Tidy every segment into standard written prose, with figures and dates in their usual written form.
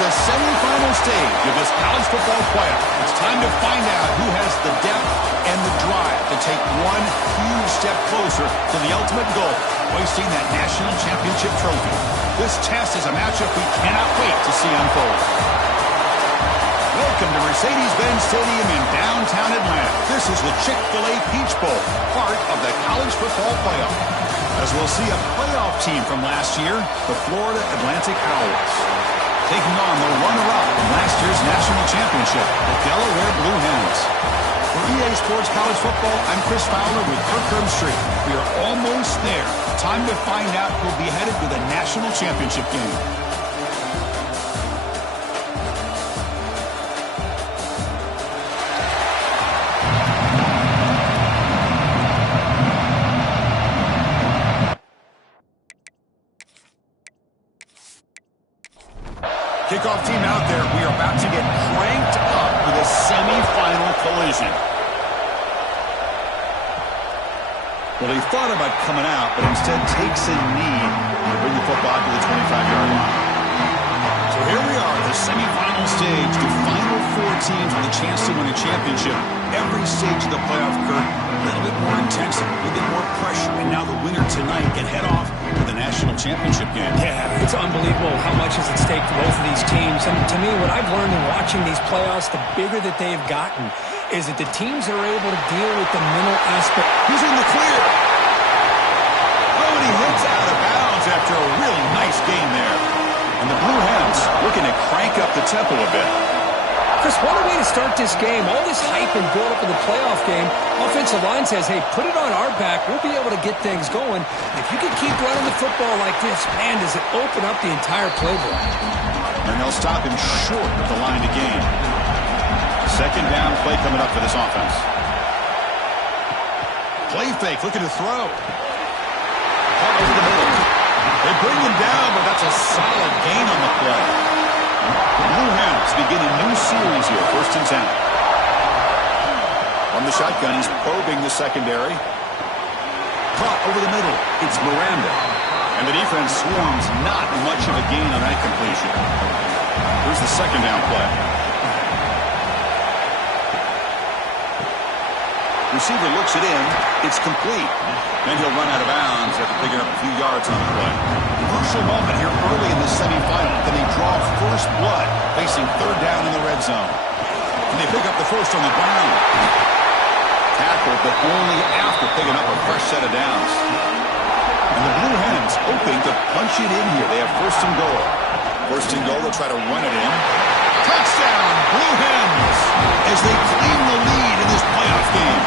the semifinal stage of this college football playoff. It's time to find out who has the depth and the drive to take one huge step closer to the ultimate goal, hoisting that national championship trophy. This test is a matchup we cannot wait to see unfold. Welcome to Mercedes-Benz Stadium in downtown Atlanta. This is the Chick-Fil-A Peach Bowl, part of the college football playoff. As we'll see a playoff team from last year, the Florida Atlantic Owls, taking on the runner-up in last year's national championship, the Delaware Blue Hens. For EA Sports College Football, I'm Chris Fowler with Kirk Herbstreit. We are almost there. Time to find out who'll be headed to the national championship game. Kickoff team out there. We are about to get cranked up for the semifinal collision. Well, he thought about coming out, but instead takes a knee to bring the football to the 25-yard line. So here we are, the semifinal stage, the final four teams with a chance to win a championship. Every stage of the playoff, Kurt, a little bit more intensity, a little bit more pressure, and now the winner tonight can head off to the national championship game. Yeah, it's unbelievable how much is at stake for both of these teams. And to me, what I've learned in watching these playoffs, the bigger that they've gotten, is that the teams that are able to deal with the mental aspect. He's in the clear. Oh, and he hits out of bounds after a really nice game there. And the Blue Hens looking to crank up the tempo a bit. Chris, what a way to start this game. All this hype and build-up in the playoff game. Offensive line says, hey, put it on our back. We'll be able to get things going. If you can keep running the football like this, man, does it open up the entire playbook. And they'll stop him short of the line to gain. Second down play coming up for this offense. Play fake, looking to throw. Caught over the middle. They bring him down, but that's a solid gain on the play. The Blue Hens begin a new series here, 1st and 10. From the shotgun, he's probing the secondary. Caught over the middle. It's Miranda. And the defense swarms, not much of a gain on that completion. Here's the second down play. Receiver looks it in. It's complete. Then he'll run out of bounds after picking up a few yards on the play. Crucial moment here early in the semifinal. Then they draw first blood, facing third down in the red zone. And they pick up the first on the ground. Tackled, but only after picking up a fresh set of downs. And the Blue Hens hoping to punch it in here. They have first and goal. First and goal, they'll try to run it in. Touchdown, Blue Hens, as they claim the lead in this playoff game.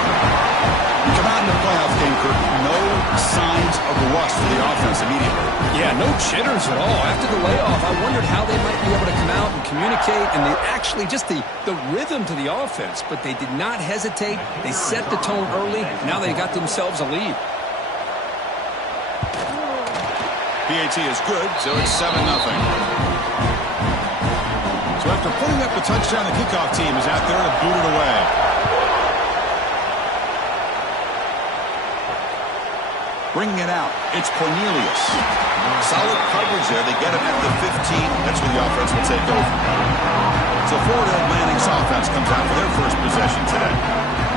We come out in the playoff game, Kirk, no signs of rust for the offense immediately. Yeah, no jitters at all. After the layoff, I wondered how they might be able to come out and communicate, and actually just the rhythm to the offense, but they did not hesitate. They set the tone early. Now they got themselves a lead. PAT is good, so it's 7-0. So after putting up the touchdown, the kickoff team is out there to boot it away. Bringing it out, it's Cornelius. Solid coverage there. They get him at the 15. That's where the offense will take over. So Florida Atlantic's offense comes out for their first possession today.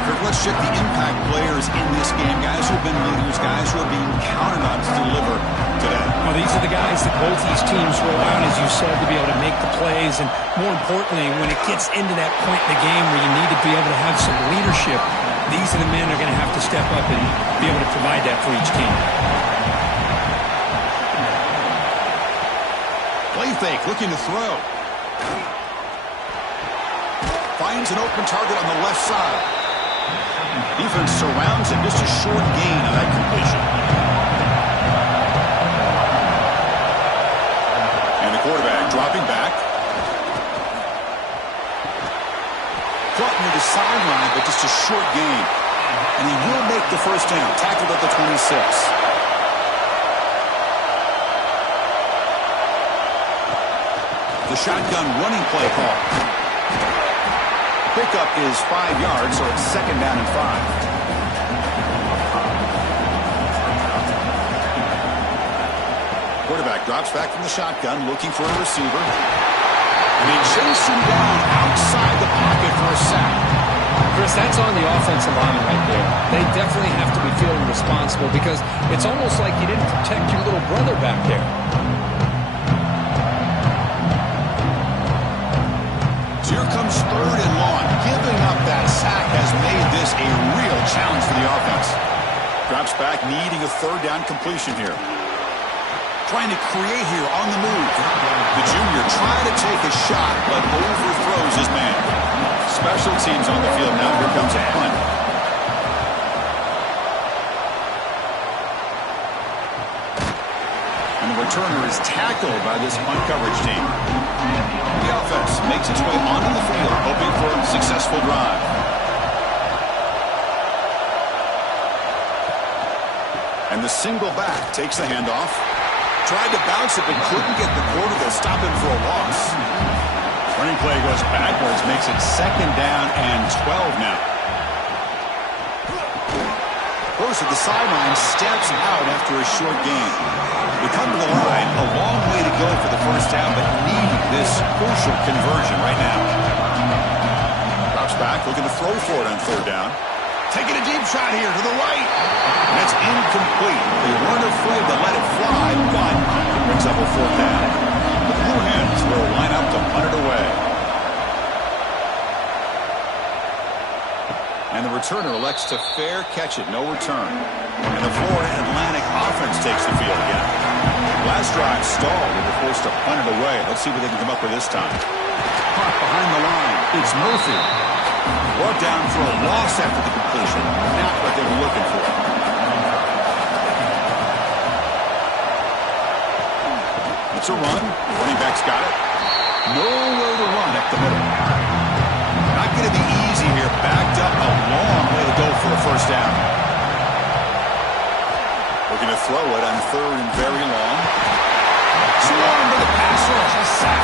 Kirk, let's check the impact players in this game. Guys who have been leaders, guys who are being counted on to deliver today. Well, these are the guys that both these teams rely on, as you said, to be able to make the plays. And more importantly, when it gets into that point in the game where you need to be able to have some leadership, these are the men that are going to have to step up and be able to provide that for each team. Play fake, looking to throw. Finds an open target on the left side. Defense surrounds him. Just a short gain on that completion. And the quarterback dropping back. Caught near the sideline, but just a short gain. And he will make the first down. Tackled at the 26. The shotgun running play call. Pickup is 5 yards, so it's second down and 5. Quarterback drops back from the shotgun, looking for a receiver. And they chase him down outside the pocket for a sack. Chris, that's on the offensive line right there. They definitely have to be feeling responsible because it's almost like you didn't protect your little brother back there. So here comes 3rd and long. Giving up that sack has made this a real challenge for the offense. Drops back, needing a 3rd down completion here. Trying to create here on the move. The junior trying to take a shot, but overthrows his man. Special teams on the field now. Here comes a punt. And the returner is tackled by this punt coverage team. The offense makes its way onto the field, hoping for a successful drive. And the single back takes the handoff. Tried to bounce it, but couldn't get the quarter. They'll stop him for a loss. Running play goes backwards, makes it 2nd down and 12 now. Goes to the sideline, steps out after a short gain. We come to the line, a long way to go for the first down, but need this crucial conversion right now. Drops back, looking to throw for it on 3rd down. Taking a deep shot here to the right. And it's incomplete. They weren't afraid to let it fly, but it brings up a 4th down. The Blue Hens will line up to punt it away. And the returner elects to fair catch it, no return. And the Florida Atlantic offense takes the field again. Last drive stalled. They were forced to punt it away. Let's see what they can come up with this time. Caught behind the line. It's Murphy. Brought down for a loss after the completion. Not what they were looking for. It's a run. Running back's got it. Nowhere to run up the middle. Not going to be easy here. Backed up a long way to go for a first down. Looking to throw it on 3rd and very long. Swarmed to the passer. A sack.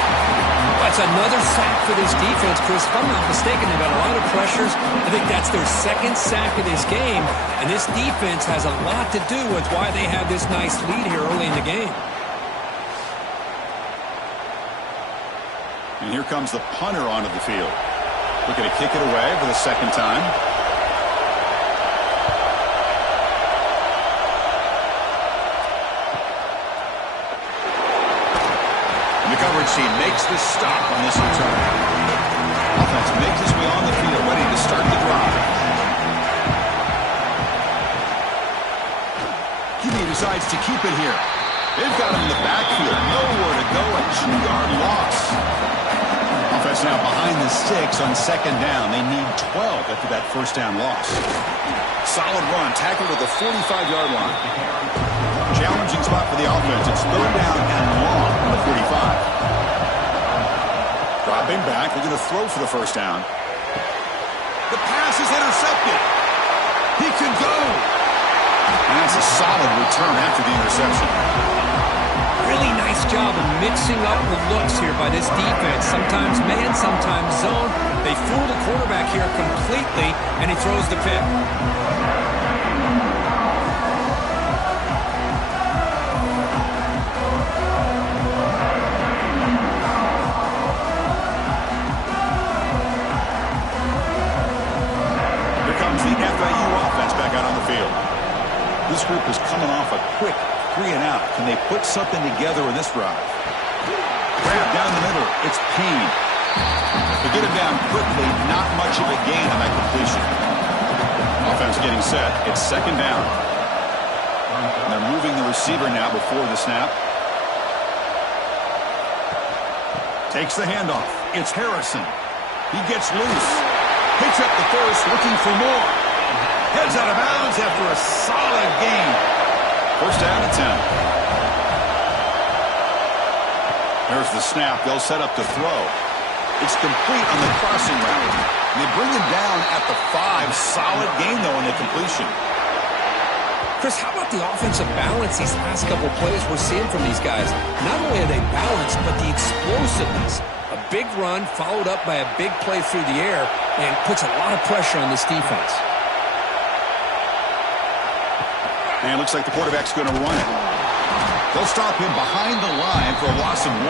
That's another sack for this defense, Chris. If I'm not mistaken, they've got a lot of pressures. I think that's their 2nd sack of this game. And this defense has a lot to do with why they have this nice lead here early in the game. And here comes the punter onto the field. Looking to kick it away for the 2nd time. And the coverage team makes the stop on this return. Offense makes its way on the field, ready to start the drive. QB decides to keep it here. They've got him in the backfield. Nowhere to go. A 2-yard loss. Offense now behind the sticks on 2nd down. They need 12 after that first down loss. Solid run. Tackled at the 45-yard line. Challenging spot for the offense. It's 3rd down and long on the 45. Dropping back. They're going to throw for the first down. The pass is intercepted. He could go. And that's a solid return after the interception. Really nice job of mixing up the looks here by this defense. Sometimes man, sometimes zone. They fool the quarterback here completely, and he throws the pick. Here comes the FIU offense back out on the field. This group is coming off a quick 3-and-out. Can they put something together in this drive? Grab down the middle. It's Payne. They get him down quickly. Not much of a gain on that completion. Offense getting set. It's 2nd down. And they're moving the receiver now before the snap. Takes the handoff. It's Harrison. He gets loose. Picks up the first, looking for more. Heads out of bounds after a solid gain. First down and 10. There's the snap. They'll set up to throw. It's complete on the crossing route. They bring him down at the 5. Solid gain, though, on the completion. Chris, how about the offensive balance these last couple plays we're seeing from these guys? Not only are they balanced, but the explosiveness. A big run followed up by a big play through the air and puts a lot of pressure on this defense. And it looks like the quarterback's going to run it. They'll stop him behind the line for a loss of 1.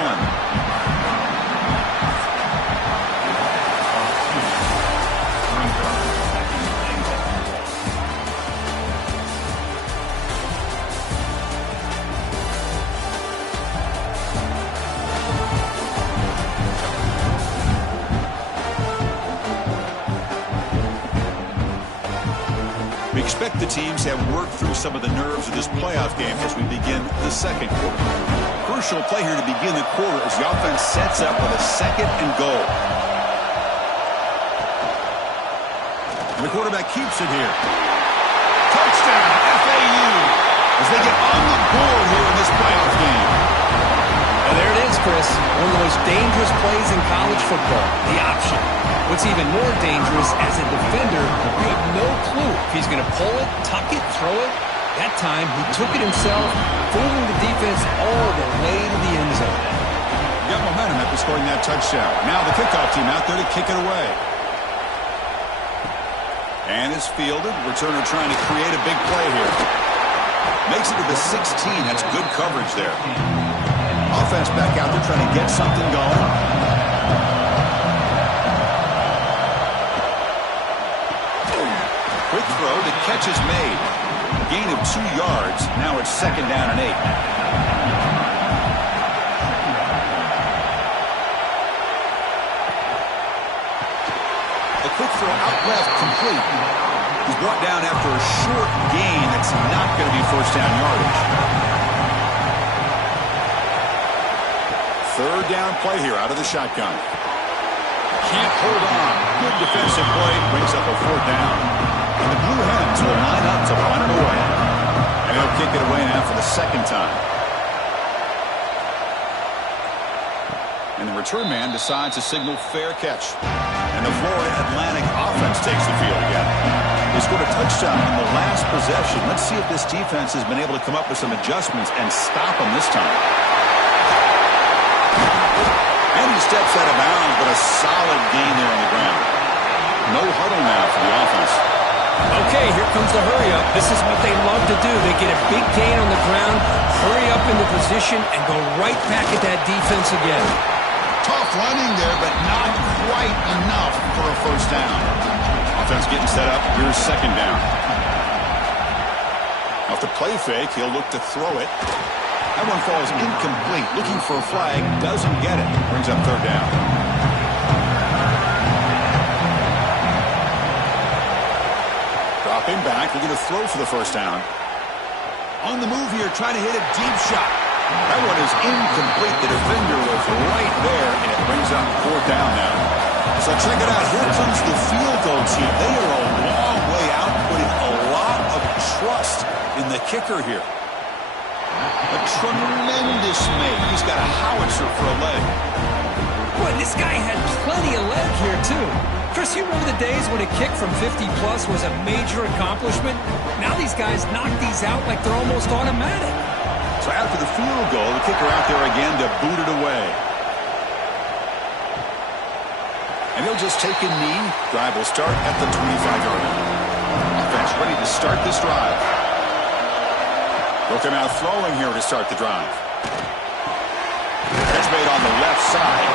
the teams have worked through some of the nerves of this playoff game as we begin the second quarter. Crucial play here to begin the quarter as the offense sets up with a 2nd and goal. And the quarterback keeps it here. Touchdown, FAU, as they get on the board here in this playoff game. And there it is, Chris. One of the most dangerous plays in college football, the option. What's even more dangerous, as a defender, you have no clue if he's going to pull it, tuck it, throw it. That time, he took it himself, fooling the defense all the way to the end zone. Got momentum after scoring that touchdown. Now the kickoff team out there to kick it away. And it's fielded. Returner trying to create a big play here. Makes it to the 16. That's good coverage there. Offense back out there trying to get something going. Quick throw. The catch is made. Gain of 2 yards. Now it's 2nd down and 8. A quick throw out left, complete. He's brought down after a short gain. That's not going to be 1st down yardage. 3rd down play here out of the shotgun. Can't hold on. Good defensive play. Brings up a 4th down. And the Blue Hens will line up to punt it away. And they'll kick it away now for the 2nd time. And the return man decides to signal fair catch. And the Florida Atlantic offense takes the field again. They scored a touchdown on the last possession. Let's see if this defense has been able to come up with some adjustments and stop them this time. And he steps out of bounds, but a solid gain there on the ground. No huddle now for the offense. Okay, here comes the hurry-up. This is what they love to do. They get a big gain on the ground, hurry up into position, and go right back at that defense again. Tough running there, but not quite enough for a 1st down. Offense getting set up. Here's 2nd down. Off the play fake, he'll look to throw it. That one falls incomplete. Looking for a flag, doesn't get it. Brings up 3rd down. Dropping back, looking to throw for the 1st down. On the move here, trying to hit a deep shot. That one is incomplete. The defender was right there, and it brings up 4th down now. So check it out. Here comes the field goal team. They are a long way out, putting a lot of trust in the kicker here. A tremendous make. He's got a howitzer for a leg. Boy, this guy had plenty of leg here, too. Chris, you remember the days when a kick from 50-plus was a major accomplishment? Now these guys knock these out like they're almost automatic. So after the field goal, the kicker out there again to boot it away. And he'll just take a knee. Drive will start at the 25-yard line. Offense ready to start this drive. They'll come out throwing here to start the drive. Catch made on the left side.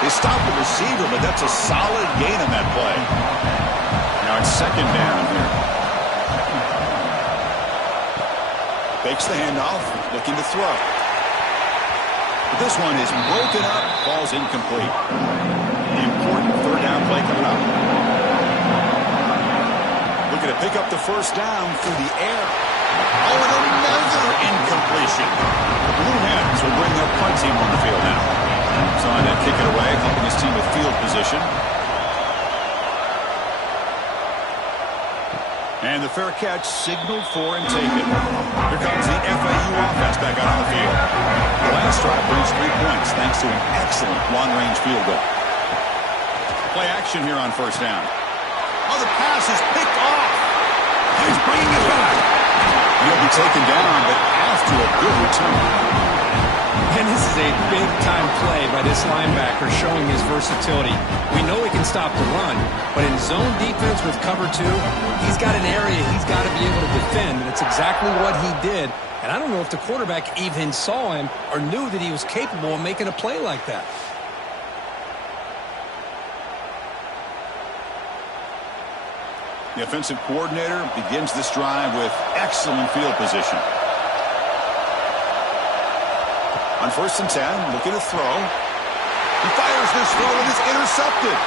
They stop the receiver, but that's a solid gain on that play. Now it's 2nd down here. Fakes the handoff, looking to throw. But this one is broken up, falls incomplete. The important 3rd down play coming up. Looking to pick up the 1st down through the air. Oh, and another incompletion. The Blue Hens will bring their punt team on the field now. So on that kick it away, helping his team with field position. And the fair catch signaled for and taken. Here comes the FAU offense back out on the field. The last drive brings 3 points thanks to an excellent long-range field goal. Play action here on 1st down. Oh, the pass is picked off. He's bringing it back. He'll be taken down, but after a good return. And this is a big-time play by this linebacker showing his versatility. We know he can stop the run, but in zone defense with cover 2, he's got an area he's got to be able to defend, and it's exactly what he did. And I don't know if the quarterback even saw him or knew that he was capable of making a play like that. The offensive coordinator begins this drive with excellent field position. On 1st and 10, looking to throw. He fires this throw and it's intercepted.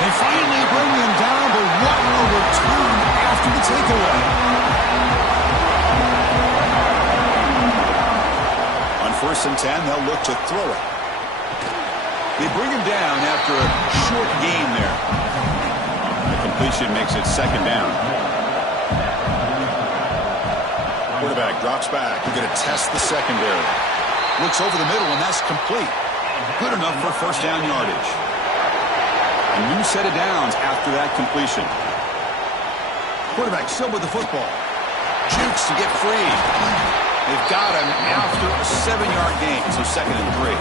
They finally bring him down, but what a return after the takeaway. On 1st and 10, they'll look to throw it. They bring him down after a short gain there. The completion makes it 2nd down. Quarterback drops back. He's going to test the secondary. Looks over the middle, and that's complete. Good enough for 1st down yardage. A new set of downs after that completion. Quarterback still with the football. Jukes to get free. They've got him after a 7-yard gain, so 2nd and 3.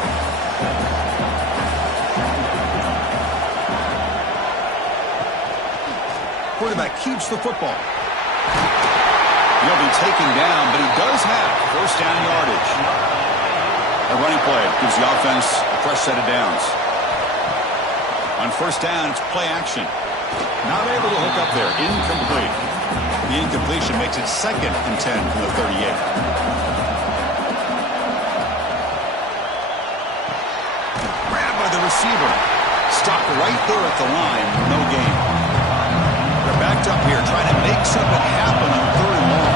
Quarterback keeps the football. He'll be taken down, but he does have 1st down yardage. A running play gives the offense a fresh set of downs. On 1st down, it's play action. Not able to hook up there. Incomplete. The incompletion makes it 2nd and 10 from the 38. Grabbed by the receiver. Stopped right there at the line. No gain. They're backed up here trying to make something happen on 3rd and long.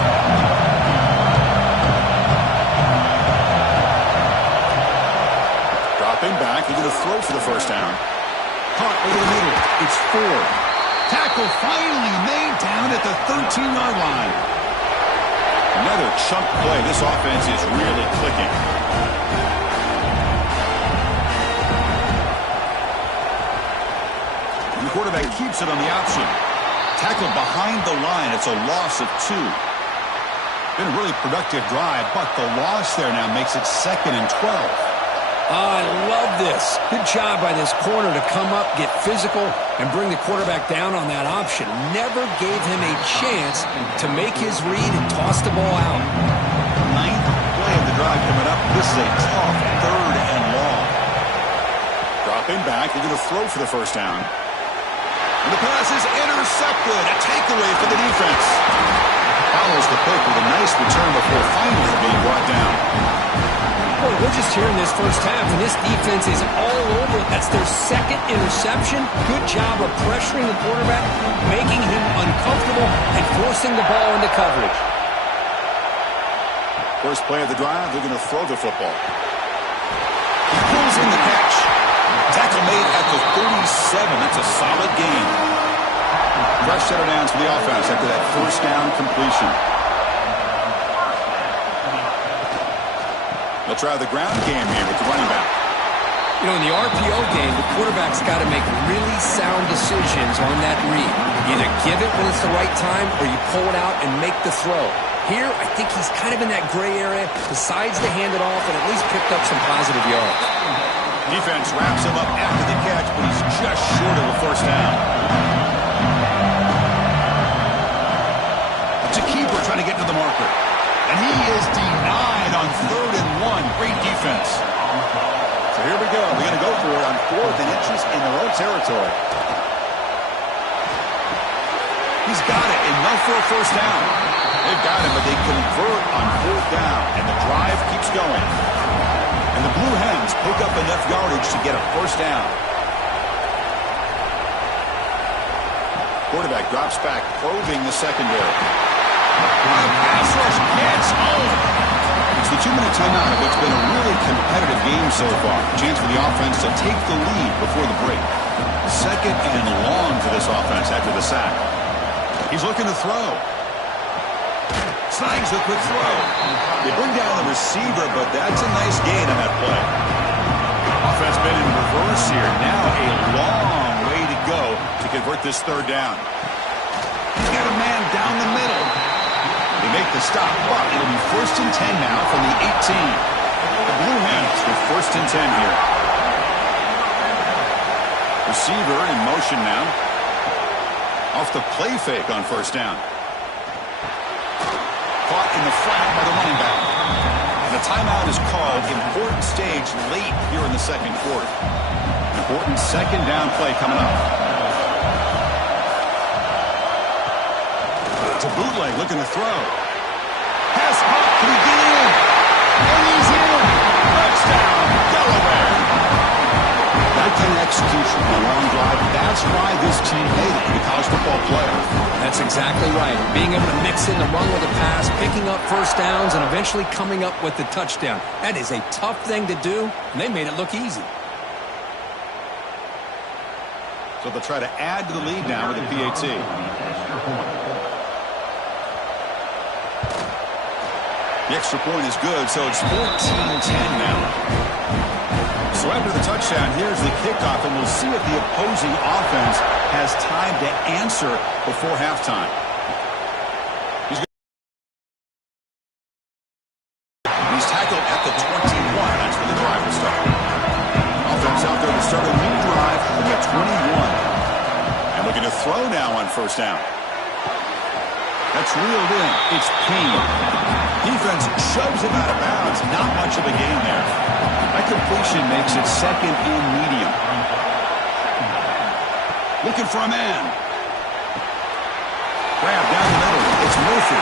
Dropping back. He's going to throw for the 1st down. Caught over the middle. It's 4. Tackle finally made down at the 13-yard line. Another chunk play. This offense is really clicking. And the quarterback keeps it on the option. Tackle behind the line. It's a loss of 2. Been a really productive drive, but the loss there now makes it 2nd and 12. I love this. Good job by this corner to come up, get physical, and bring the quarterback down on that option. Never gave him a chance to make his read and toss the ball out. 9th play of the drive coming up. This is a tough 3rd and long. Dropping back. They're going to throw for the 1st down. And the pass is intercepted. A takeaway for the defense. Follows the pick with a nice return before finally being brought down. Boy, we're just here in this 1st half, and this defense is all over it. That's their 2nd interception. Good job of pressuring the quarterback, making him uncomfortable, and forcing the ball into coverage. First play of the drive, they're going to throw the football. He pulls in the catch. Tackle made at the 37. That's a solid gain. Fresh set of downs for the offense after that 1st down completion. They'll try the ground game here with the running back. You know, in the RPO game, the quarterback's got to make really sound decisions on that read. Either give it when it's the right time or you pull it out and make the throw. Here, I think he's kind of in that gray area, decides to hand it off and at least picked up some positive yards. Defense wraps him up after the catch, but he's just short of the 1st down. It's a keeper trying to get to the marker. And he is denied on 3rd and 1. Great defense. So here we go. They're going to go for it on 4th and inches in their own territory. He's got it. Enough for a 1st down. They've got him, but they convert on 4th down. And the drive keeps going. And the Blue Hens pick up enough yardage to get a 1st down. Quarterback drops back, probing the secondary. Pass rush gets home. It's the 2-minute timeout of what's been a really competitive game so far. Chance for the offense to take the lead before the break. 2nd and long for this offense after the sack. He's looking to throw. Snags the quick throw. They bring down the receiver, but that's a nice gain on that play. Offense been in reverse here. Now a long way to go to convert this 3rd down. He's got a man down the middle. They make the stop, but it'll be 1st and 10 now from the 18. The Blue Hens with 1st and 10 here. Receiver in motion now. Off the play fake on 1st down. Caught in the flat by the running back. And a timeout is called. Important stage late here in the 2nd quarter. Important 2nd down play coming up. To bootleg, looking to throw. Pass up, can he get in? And he's in! Touchdown, Delaware! That kind of execution on a long drive, that That's why this team made it to the college football playoff. That's exactly right. Being able to mix in the run with the pass, picking up first downs, and eventually coming up with the touchdown. That is a tough thing to do, and they made it look easy. So they'll try to add to the lead now with a PAT. The extra point is good, so it's 14-10 now. So after the touchdown, here's the kickoff, and we'll see if the opposing offense has time to answer before halftime. He's tackled at the 21. That's where the drive will start. Offense out there to start a new drive from the 21. And looking to throw now on first down. That's reeled in. It's Payne. Defense shoves him out of bounds. Not much of a gain there. That completion makes it second and medium. Looking for a man. Grab down the middle. It's Murphy.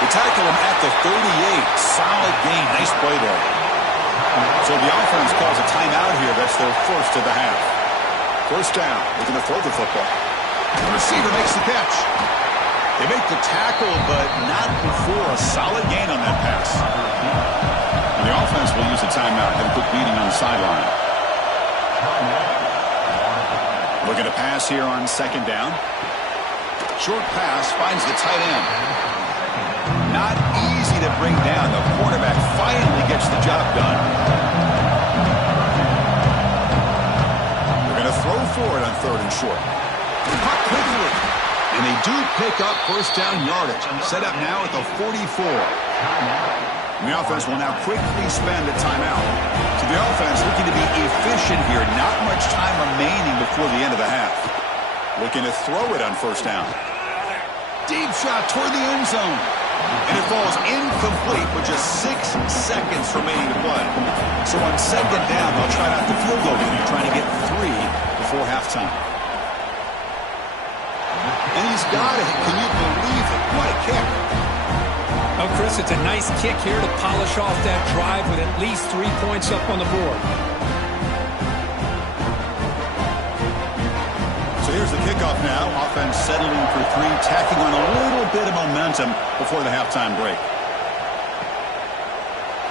They tackle him at the 38. Solid gain. Nice play there. So the offense calls a timeout here. That's their first of the half. First down. Looking to throw the football. The receiver makes the catch. They make the tackle, but not before a solid gain on that pass. And the offense will use a timeout. Have a quick meeting on the sideline. Looking to pass here on second down. Short pass finds the tight end. Not easy to bring down. The quarterback finally gets the job done. They're going to throw for it on third and short. Caught quickly. And they do pick up first down yardage. Set up now at the 44. And the offense will now quickly spend a timeout. So the offense looking to be efficient here. Not much time remaining before the end of the half. Looking to throw it on first down. Deep shot toward the end zone. And it falls incomplete with just 6 seconds remaining to play. So on second down, they'll try out the field goal here, trying to get 3 before halftime. And he's got it. Can you believe it? What a kick. Oh, Chris, it's a nice kick here to polish off that drive with at least 3 points up on the board. So here's the kickoff now. Offense settling for 3, tacking on a little bit of momentum before the halftime break.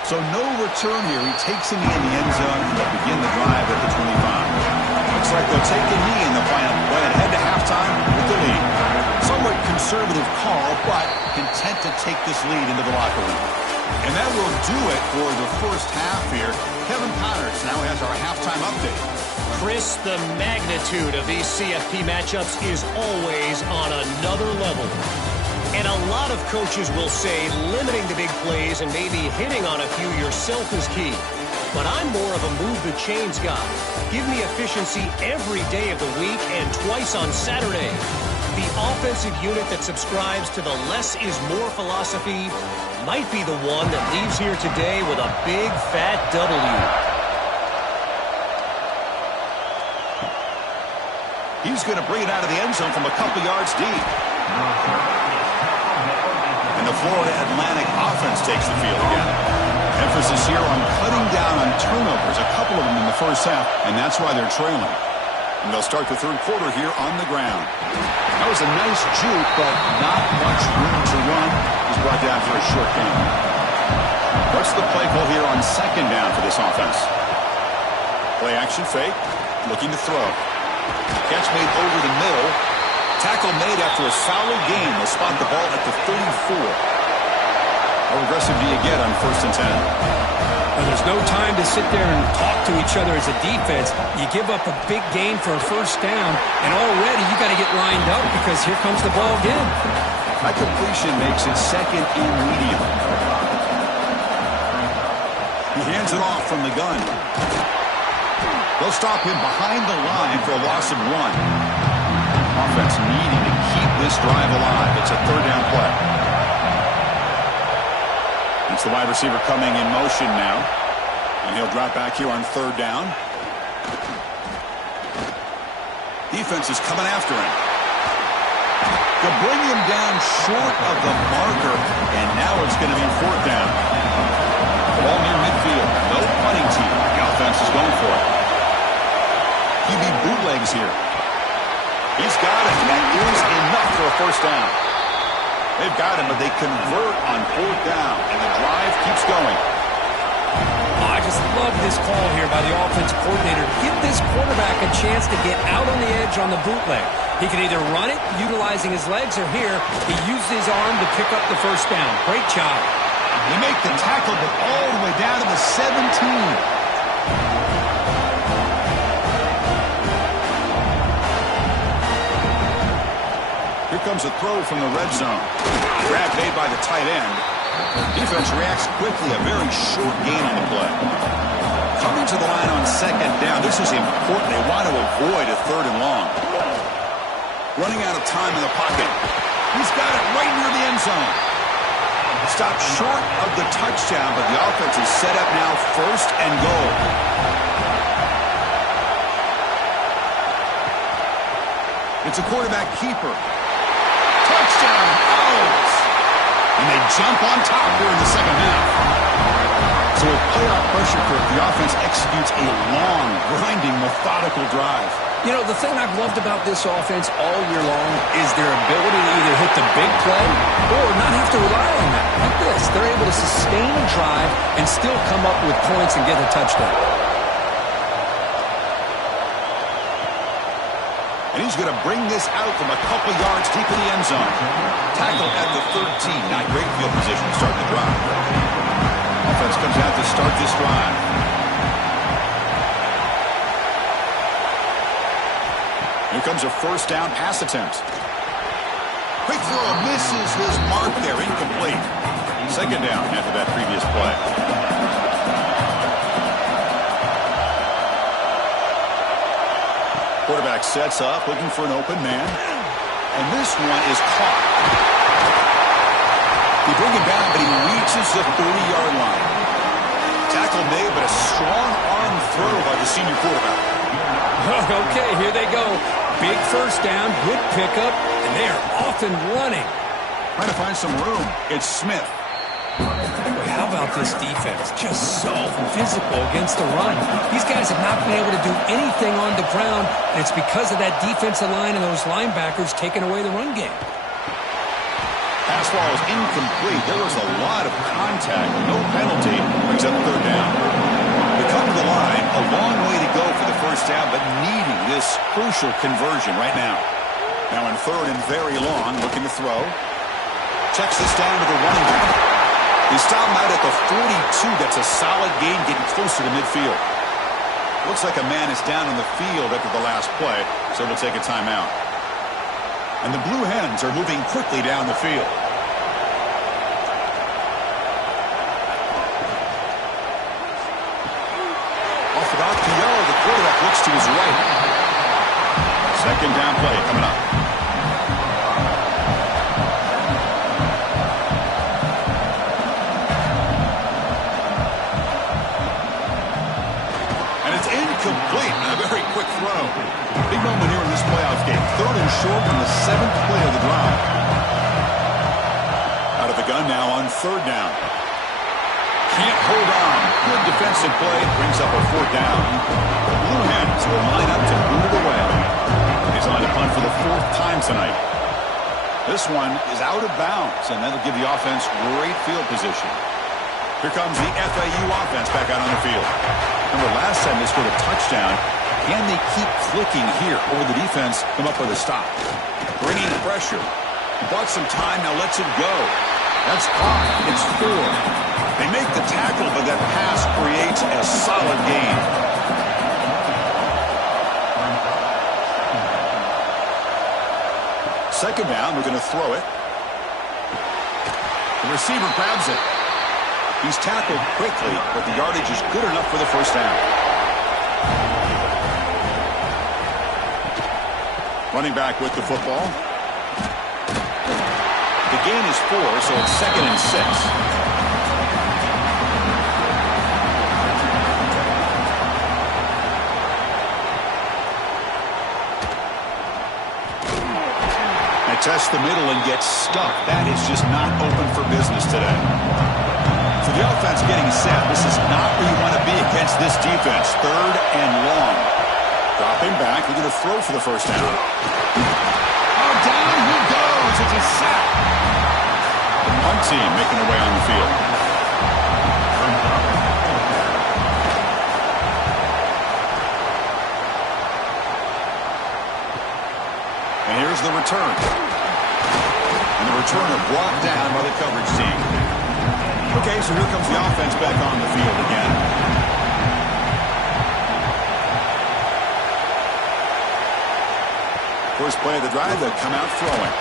So no return here. He takes him in the end zone to begin the drive at the 25. Looks like they'll take a knee in the final play and head to halftime with the lead. Somewhat conservative call, but content to take this lead into the locker room. And that will do it for the first half here. Kevin Connors now has our halftime update. Chris, the magnitude of these CFP matchups is always on another level. And a lot of coaches will say limiting the big plays and maybe hitting on a few yourself is key. But I'm more of a move the chains guy. Give me efficiency every day of the week and twice on Saturday. The offensive unit that subscribes to the less is more philosophy might be the one that leaves here today with a big fat W. He's going to bring it out of the end zone from a couple yards deep. And the Florida Atlantic offense takes the field again. Emphasis here on cutting down on turnovers, a couple of them in the first half, and that's why they're trailing. And they'll start the third quarter here on the ground. That was a nice juke, but not much room to run. He's brought down for a short gain. What's the play call here on second down for this offense? Play action fake, looking to throw. Catch made over the middle. Tackle made after a solid gain. They'll spot the ball at the 34. How aggressive do you get on first and 10? Well, there's no time to sit there and talk to each other as a defense. You give up a big gain for a first down, and already you got to get lined up because here comes the ball again. That completion makes it second and medium. He hands it off from the gun. They'll stop him behind the line for a loss of 1. Offense needing to keep this drive alive. It's a third down play. It's the wide receiver coming in motion now. And he'll drop back here on third down. Defense is coming after him. They'll bring him down short of the marker. And now it's going to be fourth down. The ball near midfield. No punting team. The offense is going for it. QB bootlegs here. He's got it. That is enough for a first down. They've got him, but they convert on fourth down, and the drive keeps going. I just love this call here by the offensive coordinator. Give this quarterback a chance to get out on the edge on the bootleg. He can either run it, utilizing his legs, or here, he used his arm to pick up the first down. Great job. They make the tackle, but all the way down to the 17. Here comes a throw from the red zone. Grab made by the tight end. Defense reacts quickly. A very short gain on the play. Coming to the line on second down. This is important. They want to avoid a third and long. Running out of time in the pocket. He's got it right near the end zone. Stopped short of the touchdown, but the offense is set up now first and goal. It's a quarterback keeper. Touchdown, Owls! And they jump on top here in the second half. So with playoff pressure, the offense executes a long, grinding, methodical drive. You know, the thing I've loved about this offense all year long is their ability to either hit the big play or not have to rely on that. Like this, they're able to sustain a drive and still come up with points and get a touchdown. And he's going to bring this out from a couple yards deep in the end zone. Tackle at the 13. Not great field position to start the drive. Offense comes out to start this drive. Here comes a first down pass attempt. Quick throw, misses his mark there, incomplete. Second down after that previous play. Quarterback sets up, looking for an open man. And this one is caught. They bring him down, but he reaches the 30-yard line. Tackle made, but a strong arm throw by the senior quarterback. Okay, here they go. Big first down, good pickup, and they are off and running. Trying to find some room. It's Smith. How about this defense? Just so physical against the run. These guys have not been able to do anything on the ground, and it's because of that defensive line and those linebackers taking away the run game. Pass ball is incomplete. There was a lot of contact. No penalty. Brings up third down. They come to the line. A long way to go for the first down, but needing this crucial conversion right now. Now in third and very long, looking to throw. Checks this down to the running back. They stop him out at the 42. That's a solid gain, getting closer to midfield. Looks like a man is down on the field after the last play, so we'll take a timeout. And the Blue Hens are moving quickly down the field. Off the RPO, the quarterback looks to his right. Second down play coming up. Complete and a very quick throw. Big moment here in this playoff game. Third and short on the 7th play of the drive. Out of the gun now on third down. Can't hold on. Good defensive play. Brings up a fourth down. The Blue Hens will line up to boot it away. He's on to punt for the 4th time tonight. This one is out of bounds, and that'll give the offense great field position. Here comes the FAU offense back out on the field. Remember, last time they scored a touchdown. Can they keep clicking here? Or will the defense come up with a stop? Bringing pressure. Bought some time, now lets it go. That's caught. It's 4. They make the tackle, but that pass creates a solid gain. Second down, we're going to throw it. The receiver grabs it. He's tackled quickly, but the yardage is good enough for the first down. Running back with the football. The gain is 4, so it's 2nd and 6. They test the middle and get stuck. That is just not open for business today. So the offense getting set. This is not where you want to be against this defense. Third and long. Dropping back, looking to throw for the first down. Oh, down he goes. It's a sack. The punt team making their way on the field. And here's the return. And the returner brought down by the coverage team. Okay, so here comes the offense back on the field again. First play of the drive, they'll come out throwing.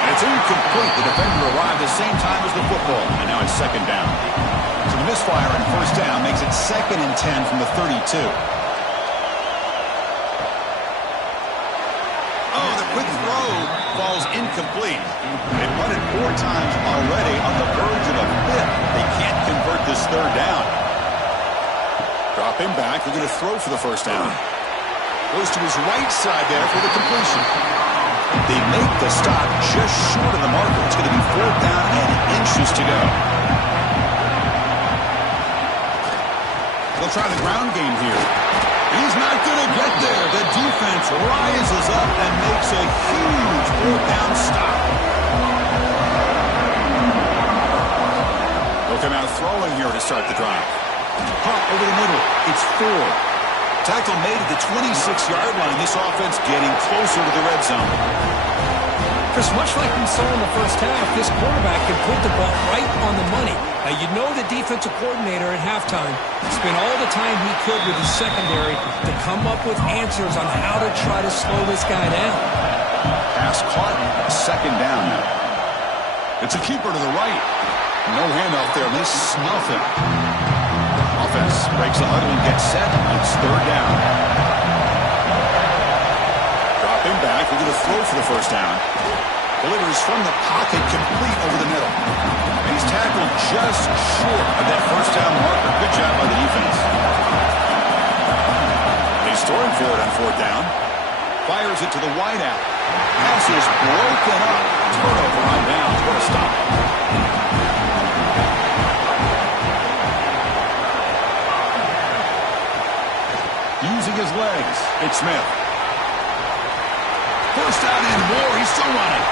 And it's incomplete. The defender arrived at the same time as the football. And now it's second down. So the misfire on first down makes it 2nd and 10 from the 32. Oh, the quick throw falls incomplete. They've run it 4 times already on the verge of a 5th. They can't convert this third down. Dropping back, they're going to throw for the first down. Goes to his right side there for the completion. They make the stop just short of the marker. It's going to be 4th down and inches to go. They'll try the ground game here. He's not going to get there. The defense rises up and makes a huge 4th down stop. They'll come out throwing here to start the drive. Pump over the middle. It's 4. Tackle made at the 26-yard line. This offense getting closer to the red zone. Chris, much like we saw in the first half, this quarterback can put the ball right on the money. Now, you know the defensive coordinator at halftime spent all the time he could with his secondary to come up with answers on how to try to slow this guy down. Pass caught. Second down now. It's a keeper to the right. No handoff there. They snuff him. Offense breaks the huddle and gets set. It's third down. Dropping back. We're going to throw for the first down. Delivers from the pocket, complete over the middle. And he's tackled just short of that first down marker. Good job by the defense. He's storing for it on 4th down. Fires it to the wideout. Pass is broken up. Turnover on downs. What a stop. Using his legs. It's Smith. First down and more. He's still running.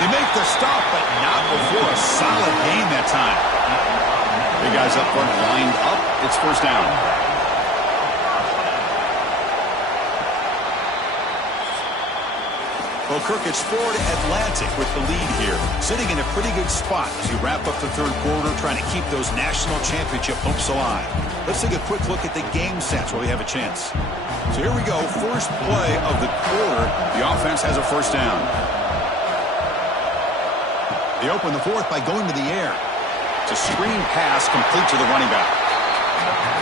They make the stop, but not before a solid game that time. Big guys up front lined up. It's first down. Well, Kirk, it's Florida Atlantic with the lead here. Sitting in a pretty good spot as you wrap up the third quarter, trying to keep those national championship hopes alive. Let's take a quick look at the game stats while we have a chance. So here we go. First play of the quarter. The offense has a first down. They open the fourth by going to the air. It's a screen pass complete to the running back.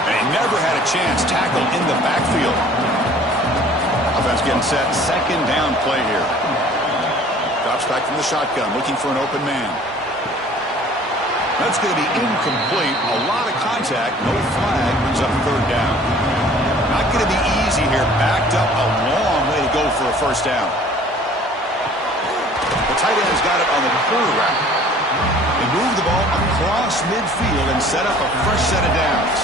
And he never had a chance. Tackle in the backfield. Offense getting set. Second down play here. Drops back from the shotgun, looking for an open man. That's going to be incomplete. A lot of contact. No flag. Brings up third down. Not going to be easy here. Backed up a long way to go for a first down. The tight end's got it on the quarterback. They move the ball across midfield and set up a fresh set of downs.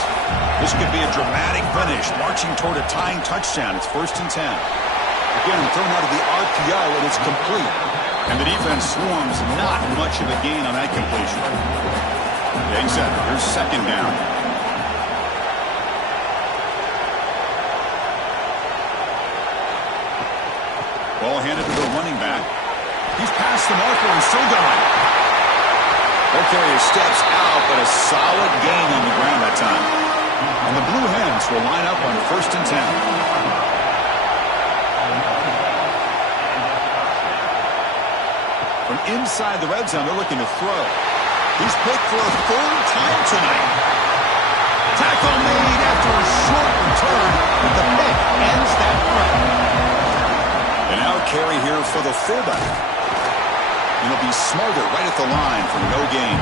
This could be a dramatic finish, marching toward a tying touchdown. It's 1st and 10. Again, thrown out of the RPO, and it's complete. And the defense swarms, not much of a gain on that completion. Getting set. Here's second down. Ball handed to the running back. He's past the marker and still going. Okay, he steps out, but a solid gain on the ground that time. And the Blue Hens will line up on 1st and 10. From inside the red zone, they're looking to throw. He's picked for a 3rd time tonight. Tackle made after a short return, but the pick ends that play. And now carry here for the fullback. And it'll be Smarter right at the line for no gain.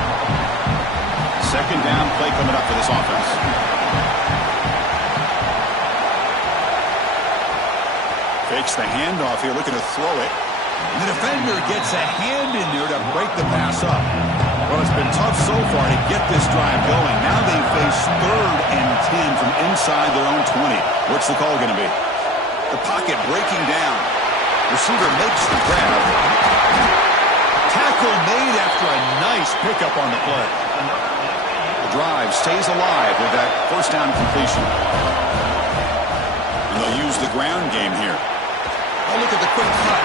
Second down play coming up for this offense. Fakes the handoff here, looking to throw it. And the defender gets a hand in there to break the pass up. Well, it's been tough so far to get this drive going. Now they face 3rd and 10 from inside their own 20. What's the call going to be? The pocket breaking down. Receiver makes the grab. Tackle made after a nice pickup on the play. The drive stays alive with that first down completion. And they'll use the ground game here. Oh, look at the quick cut.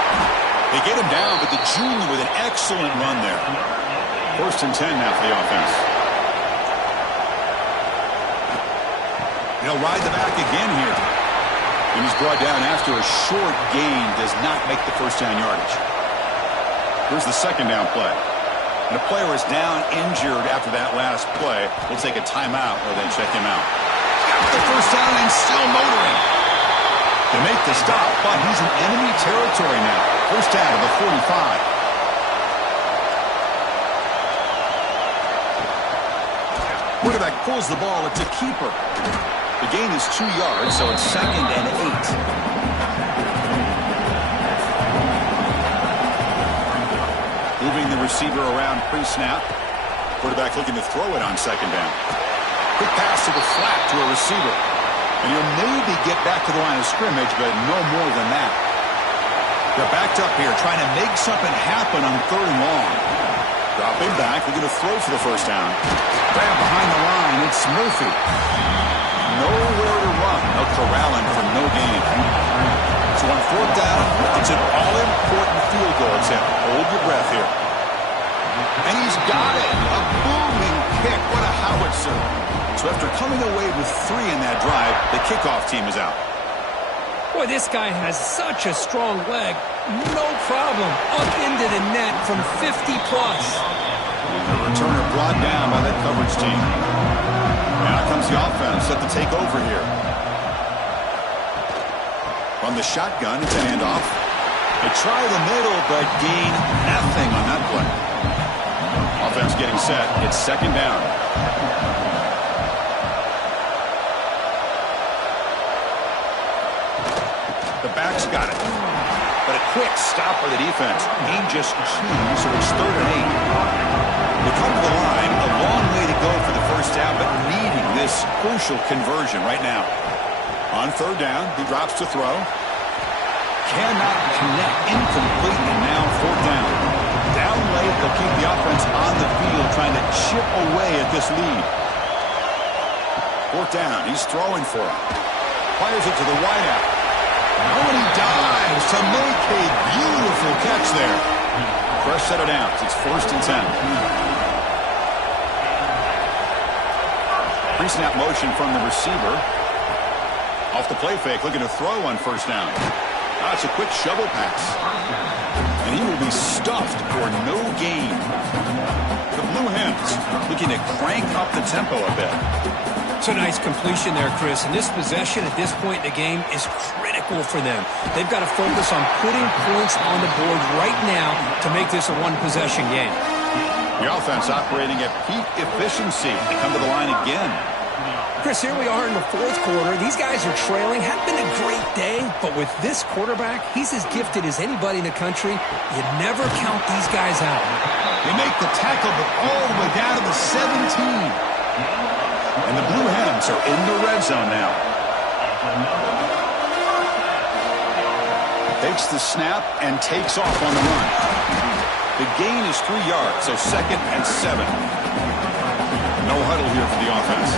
They get him down, but the junior with an excellent run there. 1st and 10 now for the offense. They'll ride the back again here. And he's brought down after a short gain does not make the first down yardage. Here's the second down play. And a player is down injured after that last play. We'll take a timeout or then check him out. Got the first down and still motoring. They make the stop, but he's in enemy territory now. First down to the 45. Quarterback pulls the ball. It's a keeper. The gain is 2 yards, so it's 2nd and 8. Moving the receiver around pre-snap. Quarterback looking to throw it on 2nd down. Quick pass to the flat to a receiver. And he'll maybe get back to the line of scrimmage, but no more than that. They're backed up here, trying to make something happen on 3rd and long. Dropping back, looking to throw for the first down. Grab behind the line, it's Murphy. Nowhere to run. No corralling for no gain. So on 4th down, it's an all-important field goal attempt. Hold your breath here. And he's got it. A booming kick. What a howitzer. So after coming away with 3 in that drive, the kickoff team is out. Boy, this guy has such a strong leg. No problem. Up into the net from 50-plus. The returner brought down by that coverage team. Now comes the offense set to take over here. From the shotgun, it's an handoff. They try the middle, but gain nothing on that play. Offense getting set. It's 2nd down. The back's got it. But a quick stop by the defense. Gain just 2, so it's 3rd and 8. They come to the line, a long way to go for the first down, but needing this crucial conversion right now. On 3rd down, he drops to throw. Cannot connect, incomplete, and now 4th down. Down late, they'll keep the offense on the field, trying to chip away at this lead. 4th down, he's throwing for it. Fires it to the wideout. Oh, and he dives to make a beautiful catch there. Fresh set of downs. It's 1st and 10. Pre-snap motion from the receiver. Off the play fake, looking to throw on 1st down. It's a quick shovel pass. And he will be stuffed for no gain. The Blue Hens looking to crank up the tempo a bit. It's a nice completion there, Chris. And this possession at this point in the game is critical for them. They've got to focus on putting points on the board right now to make this a one-possession game. The offense operating at peak efficiency. They come to the line again. Chris, here we are in the 4th quarter. These guys are trailing. Hadn't been a great day, but with this quarterback, he's as gifted as anybody in the country. You never count these guys out. They make the tackle, but all the way down to the 17. And the Blue Hens are in the red zone now. Takes the snap and takes off on the run. The gain is 3 yards, so 2nd and 7. No huddle here for the offense.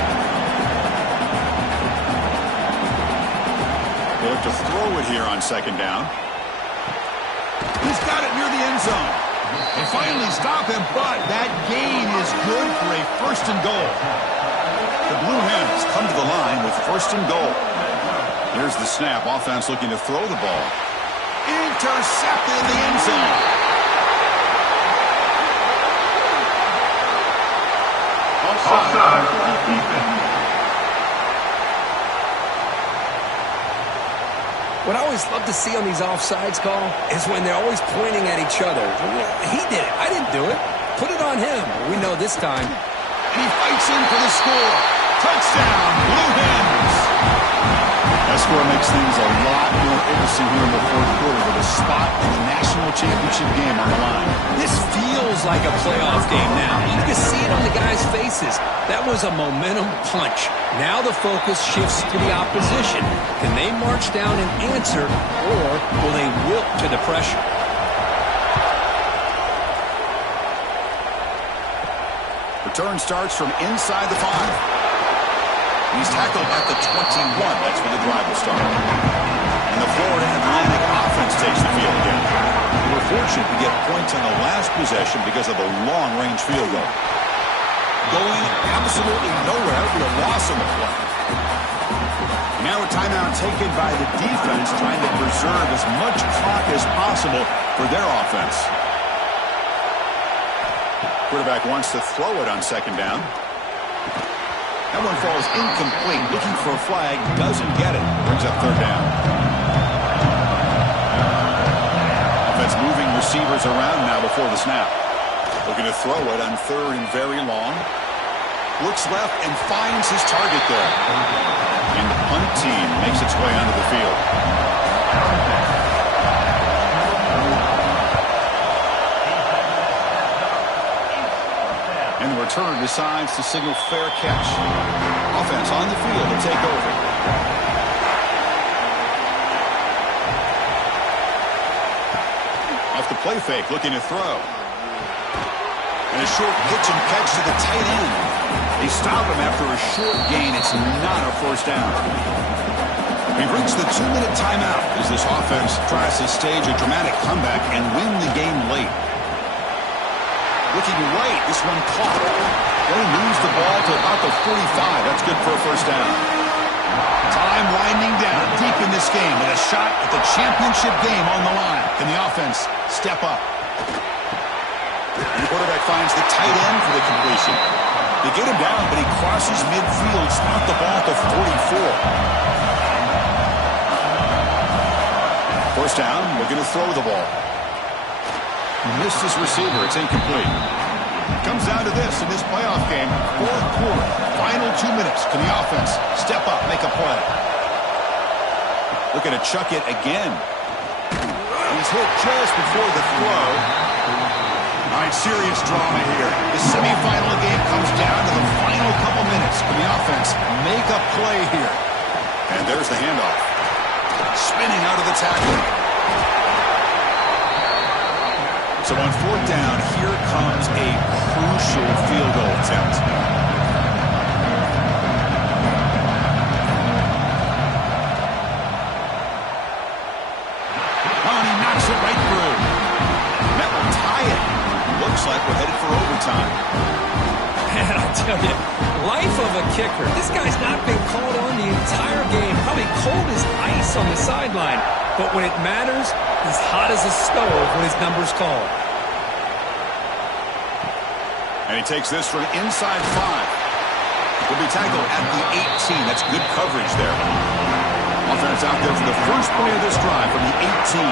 They look to throw it here on 2nd down. He's got it near the end zone. They finally stop him, but that gain is good for a 1st and goal. The Blue Hens come to the line with 1st and goal. Here's the snap. Offense looking to throw the ball. Intercepted in the end zone. Offside. Defense. What I always love to see on these offsides call is when they're always pointing at each other. He did it. I didn't do it. Put it on him. We know this time. And he fights in for the score. Touchdown, Blue Hens. That score makes things a lot more interesting here in the 4th quarter with a spot in the national championship game on the line. This feels like a playoff game now. You can see it on the guys' faces. That was a momentum punch. Now the focus shifts to the opposition. Can they march down and answer, or will they wilt to the pressure? Return starts from inside the 5. He's tackled at the 21. That's where the drive will start. And the Florida Atlantic offense takes the field again. They were fortunate to get points on the last possession because of a long-range field goal. Going absolutely nowhere with a loss on the play. Now a timeout taken by the defense, trying to preserve as much clock as possible for their offense. Quarterback wants to throw it on second down. That one falls incomplete. Looking for a flag, doesn't get it. Brings up third down. Offense moving receivers around now before the snap. Looking to throw it on third and very long. Looks left and finds his target there. And the punt team makes its way onto the field. And the return decides to signal fair catch. Offense on the field to take over. Off the play fake, looking to throw. And a short pitch and catch to the tight end. They stop him after a short gain. It's not a first down. We've reached the 2-minute timeout as this offense tries to stage a dramatic comeback and win the game late. Looking right, this one caught. They moves the ball to about the 45. That's good for a first down. Time winding down deep in this game with a shot at the championship game on the line. Can the offense step up? The quarterback finds the tight end for the completion. They get him down, but he crosses midfield, spot the ball to 44. First down, looking to throw the ball. Missed his receiver. It's incomplete. Comes down to this in this playoff game. Fourth quarter. Final 2 minutes. Can the offense step up, make a play? Looking to chuck it again. He's hit just before the throw. All right, serious drama here. The semifinal game comes down to the final couple minutes. Can the offense make a play here? And there's the handoff. Spinning out of the tackle. So on fourth down, here comes a crucial field goal attempt. Oh, and he knocks it right through. That will tie it. Looks like we're headed for overtime. Man, I'll tell you, life of a kicker. This guy's not been called on the entire game. Probably cold as ice on the sideline. But when it matters, he's hot as a stove when his number's called. And he takes this from inside 5. Will be tackled at the 18. That's good coverage there. Offense out there for the first play of this drive from the 18.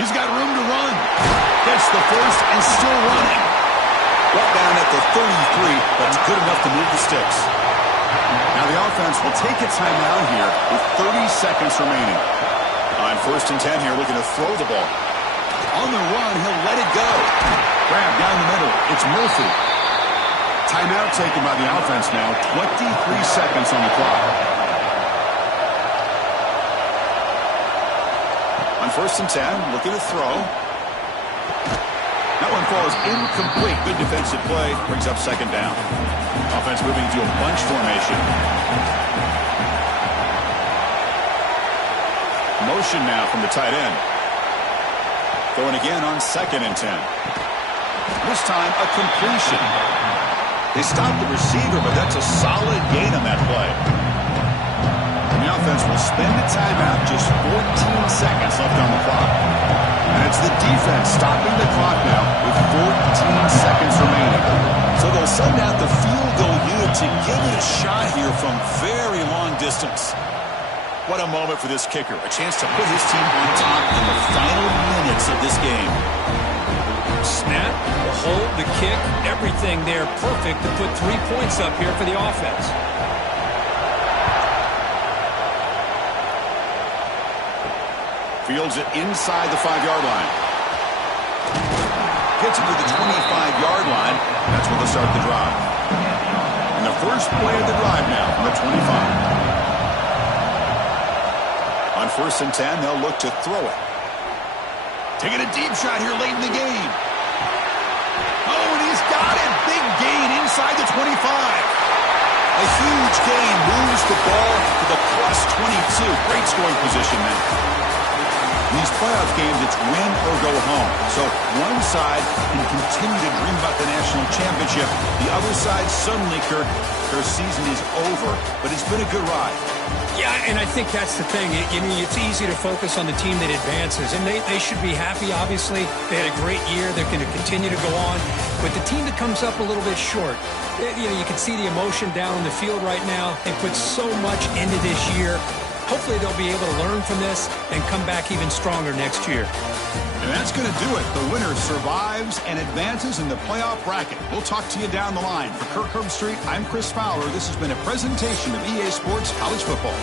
He's got room to run. Gets the first and still running. Brought down at the 33, but it's good enough to move the sticks. Now the offense will take a timeout here with 30 seconds remaining. On first and 10 here, looking to throw the ball. On the run, he'll let it go. Grab down the middle. It's Murphy. Timeout taken by the offense now. 23 seconds on the clock. On first and 10, looking to throw. That one falls incomplete. Good defensive play. Brings up second down. Offense moving to a bunch formation. Motion now from the tight end. Going again on second and 10. This time a completion. They stopped the receiver, but that's a solid gain on that play. And the offense will spend a timeout, just 14 seconds left on the clock. And it's the defense stopping the clock now with 14 seconds remaining. So they'll send out the field goal unit to give it a shot here from very long distance. What a moment for this kicker. A chance to put his team on top in the final minutes of this game. Snap, the hold, the kick, everything there perfect to put 3 points up here for the offense. Fields it inside the 5-yard line. Gets it to the 25-yard line. That's where they'll start the drive. And the first play of the drive now from the 25. On 1st and 10, they'll look to throw it. Taking a deep shot here late in the game. Oh, and he's got it. Big gain inside the 25. A huge gain moves the ball to the +22. Great scoring position now. In these playoff games, it's win or go home. So one side can continue to dream about the national championship. The other side suddenly, Kirk, their season is over. But it's been a good ride. Yeah, and I think that's the thing. It's easy to focus on the team that advances, and they should be happy, obviously. They had a great year. They're going to continue to go on. But the team that comes up a little bit short, you can see the emotion down on the field right now. They put so much into this year. Hopefully they'll be able to learn from this and come back even stronger next year. And that's going to do it. The winner survives and advances in the playoff bracket. We'll talk to you down the line. For Kirk Herbstreit, I'm Chris Fowler. This has been a presentation of EA Sports College Football.